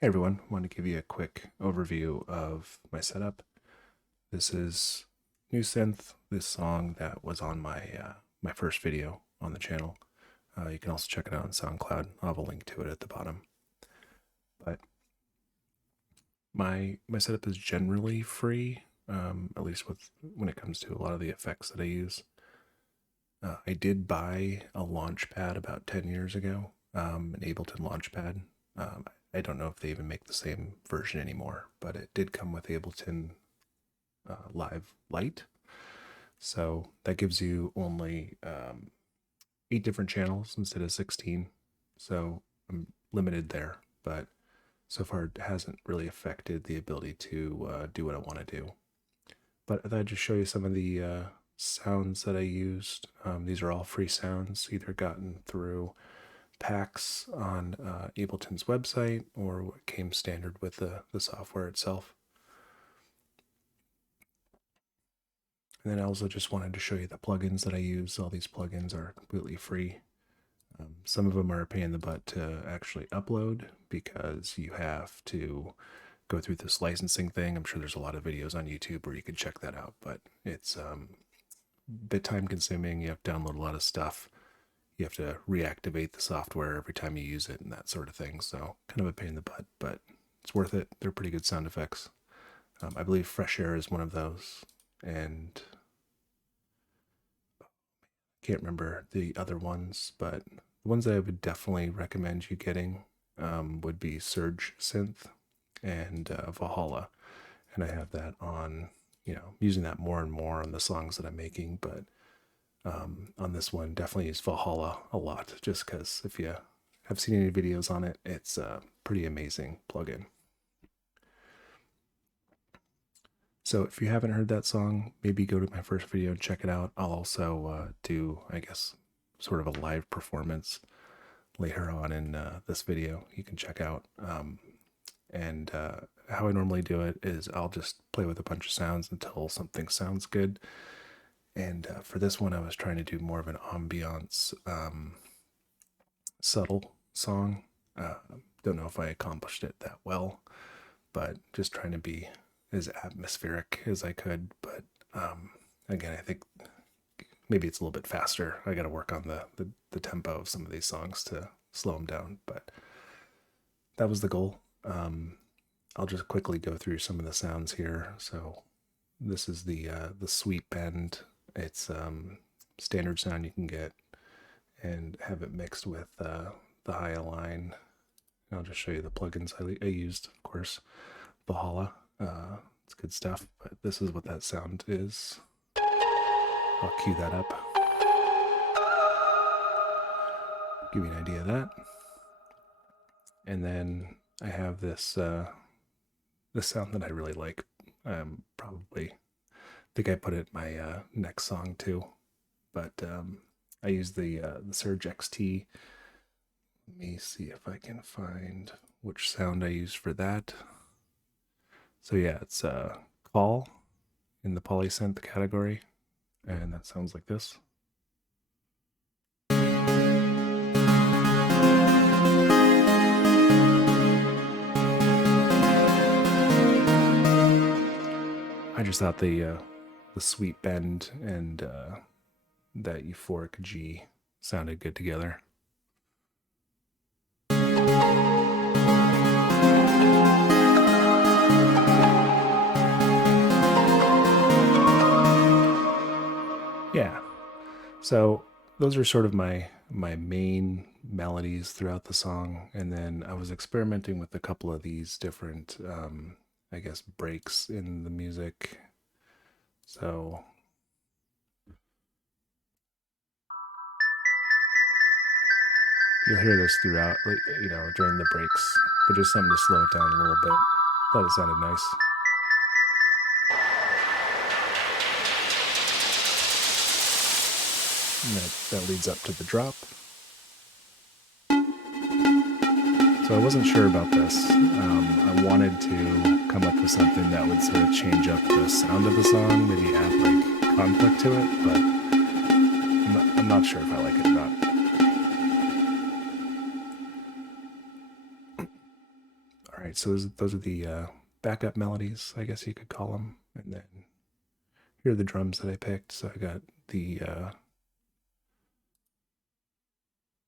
Hey everyone, I wanted to give you a quick overview of my setup. This is new synth, this song that was on my first video on the channel. You can also check it out on SoundCloud. I'll have a link to it at the bottom. But my setup is generally free, at least when it comes to a lot of the effects that I use. I did buy a Launchpad about 10 years ago, an Ableton Launchpad. I don't know if they even make the same version anymore, but it did come with Ableton Live Lite. So that gives you only 8 different channels instead of 16. So I'm limited there, but so far it hasn't really affected the ability to do what I want to do. But I thought I'd just show you some of the sounds that I used. These are all free sounds, either gotten through packs on Ableton's website or what came standard with the software itself. And then I also just wanted to show you the plugins that I use. All these plugins are completely free. Some of them are a pain in the butt to actually upload because you have to go through this licensing thing. I'm sure there's a lot of videos on YouTube where you can check that out, but it's a bit time consuming. You have to download a lot of stuff. You have to reactivate the software every time you use it and that sort of thing. So kind of a pain in the butt, but it's worth it. They're pretty good sound effects. I believe Fresh Air is one of those, and can't remember the other ones, but the ones that I would definitely recommend you getting would be Surge Synth and Valhalla. And I have that on, using that more and more on the songs that I'm making. But on this one, definitely use Valhalla a lot, just because if you have seen any videos on it, it's a pretty amazing plugin. So if you haven't heard that song, maybe go to my first video and check it out. I'll also do, I guess, sort of a live performance later on in this video you can check out. And how I normally do it is I'll just play with a bunch of sounds until something sounds good. And for this one, I was trying to do more of an ambiance, subtle song. Don't know if I accomplished it that well, but just trying to be as atmospheric as I could. But again, I think maybe it's a little bit faster. I got to work on the tempo of some of these songs to slow them down, but that was the goal. I'll just quickly go through some of the sounds here. So this is the sweep bend. It's standard sound you can get and have it mixed with the high align. I'll just show you the plugins I used, of course. Valhalla, it's good stuff, but this is what that sound is. I'll cue that up. Give you an idea of that. And then I have this sound that I really like. Probably think I put it in my next song too, but I use the Surge XT. Let me see if I can find which sound I use for that. So yeah, it's Call in the polysynth category, and that sounds like this. I just thought the sweet bend and that euphoric G sounded good together. Yeah. So those are sort of my main melodies throughout the song, and then I was experimenting with a couple of these different I guess breaks in the music. So you'll hear this throughout, during the breaks, but just something to slow it down a little bit. Thought it sounded nice. And that leads up to the drop. So I wasn't sure about this. I wanted to come up with something that would sort of change up the sound of the song, maybe add like conflict to it, but I'm not sure if I like it or not. All right, so those are the backup melodies, I guess you could call them. And then here are the drums that I picked. So I got the,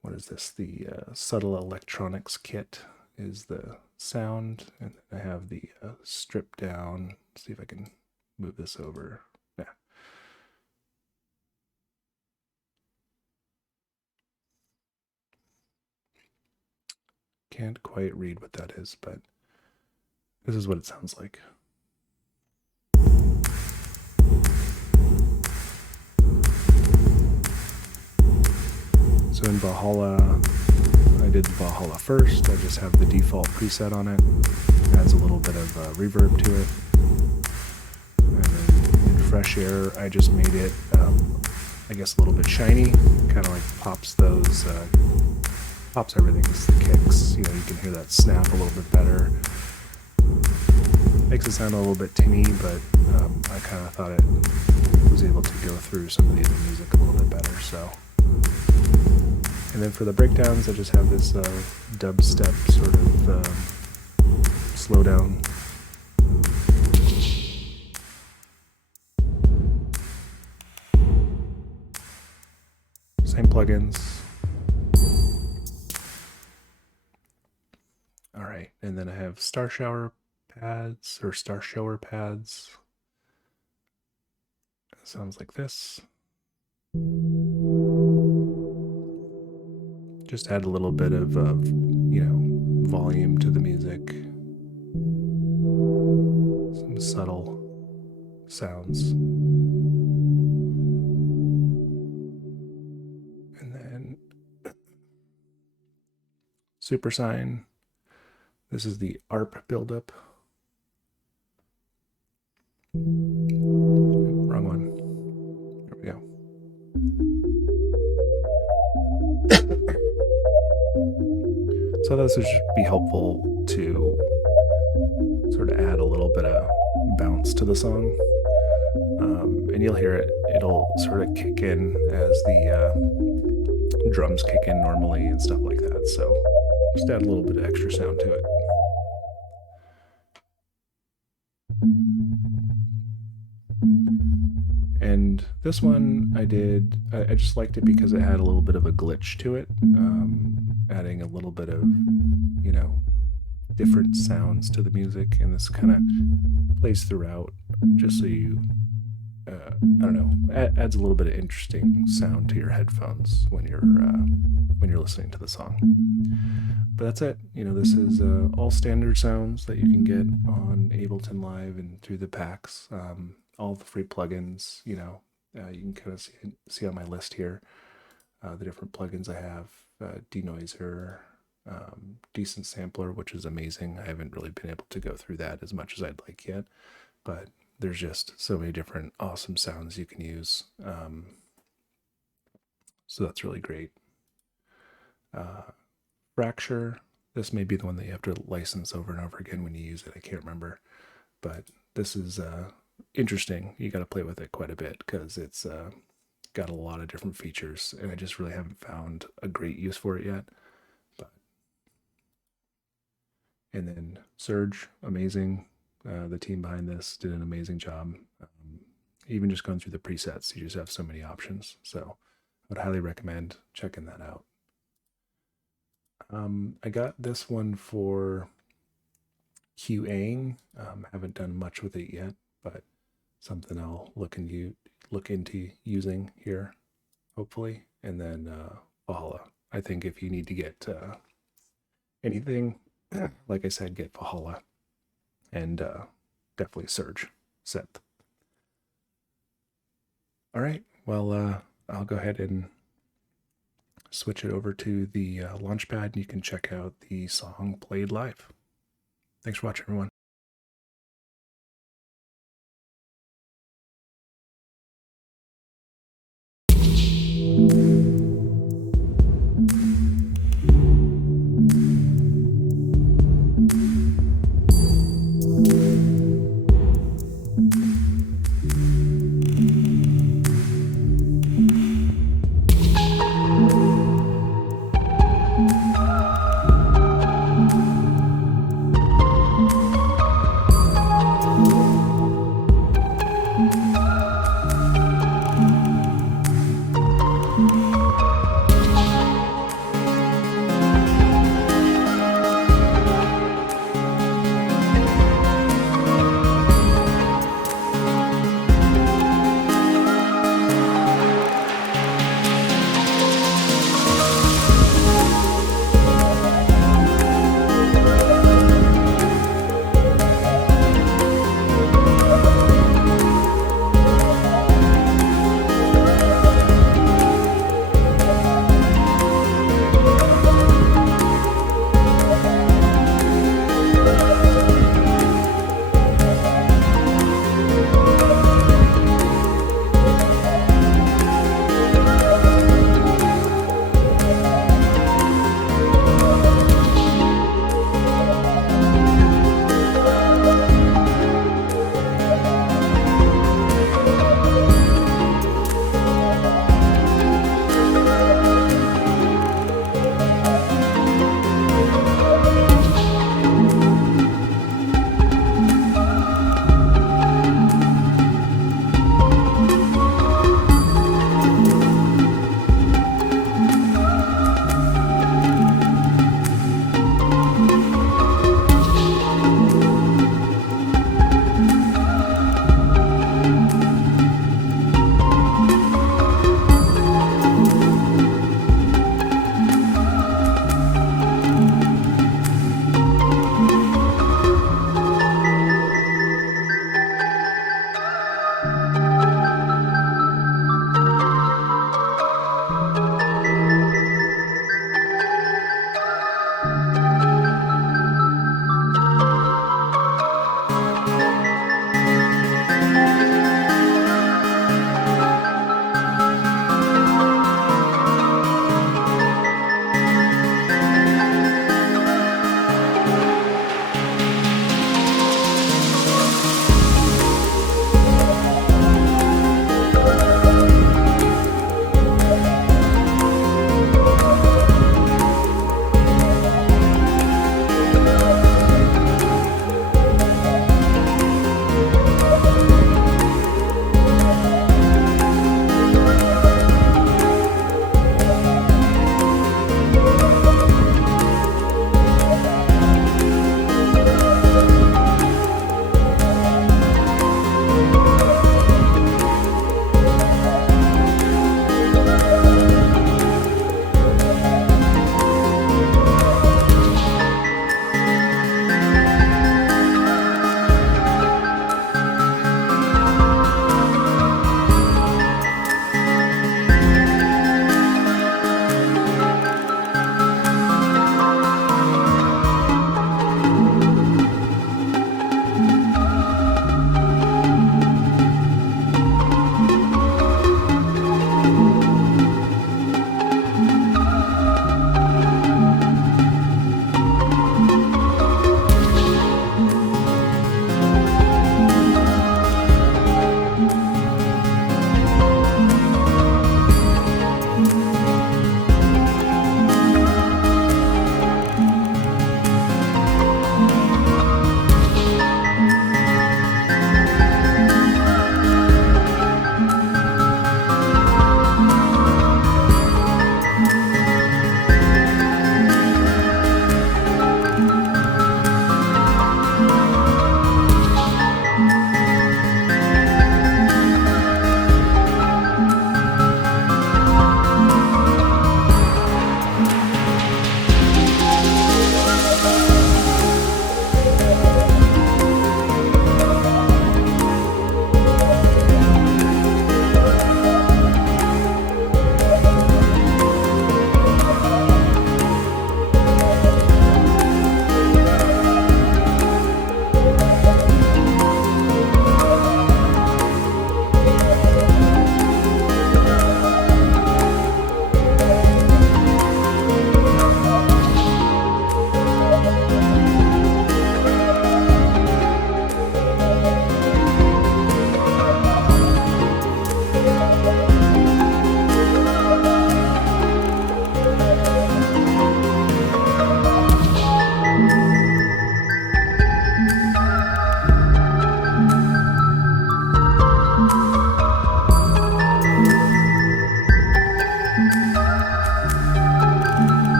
what is this? The Subtle Electronics Kit is the sound. And then I have the stripped down. Let's see if I can move this over. Yeah. Can't quite read what that is, but this is what it sounds like. So in Valhalla, I did Valhalla first. I just have the default preset on it. It adds a little bit of reverb to it. And then in Fresh Air, I just made it, I guess, a little bit shiny. Kind of like pops those, pops everything. It's the kicks. You know, you can hear that snap a little bit better. Makes it sound a little bit tinny, but I kind of thought it was able to go through some of the other music a little bit better. So, and then for the breakdowns, I just have this dubstep sort of slow down. Same plugins. All right, and then I have Star Shower pads or Star Shower pads. It sounds like this. Just add a little bit of, you know, volume to the music. Some subtle sounds. And then Supersine. This is the ARP buildup. Wrong one. There we go. So this would just be helpful to sort of add a little bit of bounce to the song. And you'll hear it, it'll sort of kick in as the drums kick in normally and stuff like that. So just add a little bit of extra sound to it. And this one I just liked it because it had a little bit of a glitch to it, adding a little bit of, you know, different sounds to the music. And this kind of plays throughout just so you, I don't know, adds a little bit of interesting sound to your headphones when you're listening to the song. But that's it. You know, this is all standard sounds that you can get on Ableton Live and through the packs. All the free plugins, you know, you can kind of see on my list here the different plugins I have. Denoiser, Decent Sampler, which is amazing. I haven't really been able to go through that as much as I'd like yet, but there's just so many different awesome sounds you can use. So that's really great. Fracture, this may be the one that you have to license over and over again when you use it. I can't remember, but this is interesting. You got to play with it quite a bit because it's got a lot of different features, and I just really haven't found a great use for it yet. But and then Surge, amazing. The team behind this did an amazing job. Even just going through the presets, you just have so many options. So I would highly recommend checking that out. I got this one for QAing. Haven't done much with it yet, but something I'll look into using here, hopefully. And then Valhalla. I think if you need to get anything, like I said, get Valhalla and definitely Surge synth. All right, well, I'll go ahead and switch it over to the Launchpad, and you can check out the song played live. Thanks for watching, everyone.